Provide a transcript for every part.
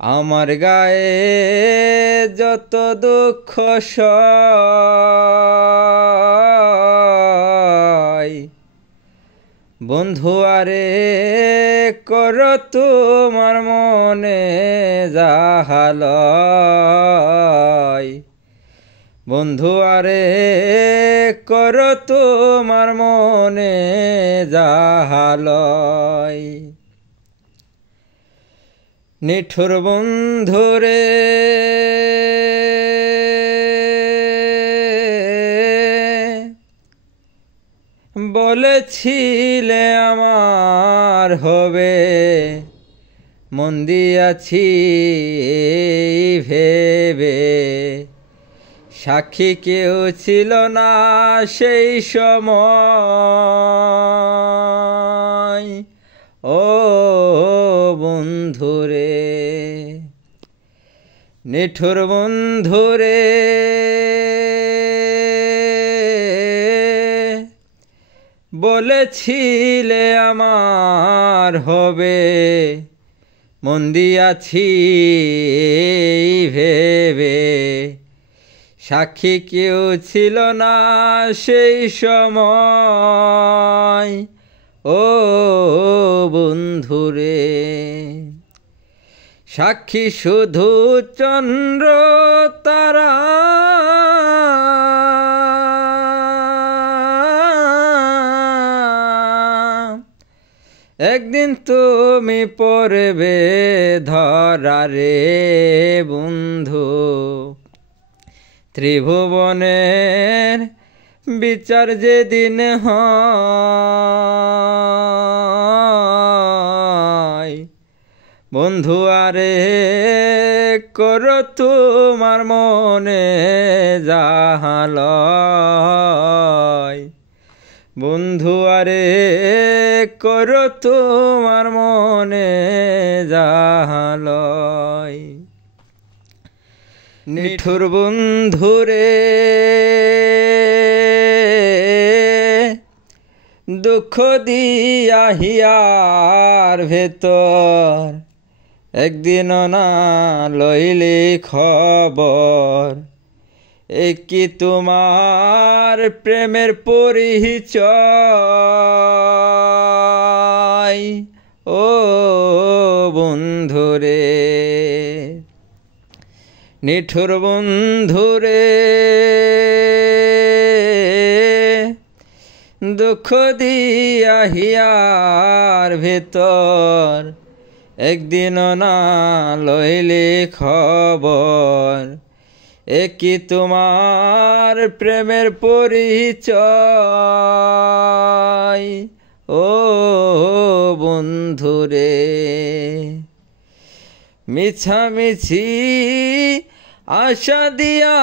আমার গায়ে যত দুঃখ সয় বন্ধু আরে কর তোমার মনে যাহালয় বন্ধু আরে কর তোমার মনে যাহালয় নিঠুর বন্ধুরে বলেছিলে আমার হবে মন দিয়াছি ভেবে সাক্ষী কেউ ছিল না সেই সময় ও বন্ধুরে নিঠুর বন্ধুরে বলেছিলে আমার হবে মন দিয়াছি ভেবে সাক্ষী কেউ ছিল না সেই সময় ও বন্ধুরে সাক্ষী শুধু চন্দ্র তারা একদিন তুমি পড়বে ধরা রে বন্ধু ত্রিভুবনের বিচার যেদিন হয় বন্ধু আরে করো তোমার মনে যাহালয় বন্ধু আরে করো তোমার মনে যাহালয় নিঠুর বন্ধুরে দুঃখ দিয়া হিয়ার ভেতর একদিন না লইলে খবর কি তোমার প্রেমের পরিচয় ও বন্ধুরে নিঠুর বন্ধুরে দুঃখ দিয়া হিয়ার ভেতর একদিন না লইলে খবর কি তোমার প্রেমের পরিচয় ও বন্ধুরে মিছামিছি আশা দিয়া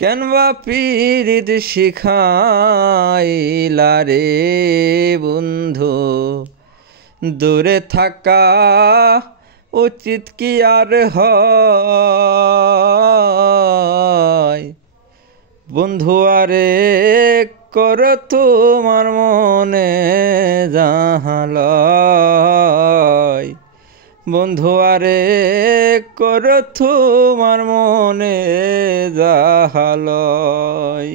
কেন বা পীড়িত শিখাইলা রে বন্ধু দূরে থাকা উচিত কি আর হয় বন্ধু আরে করো তোমার মনে যাহালয় বন্ধু আরে করো তোমার মনে যাহালয়।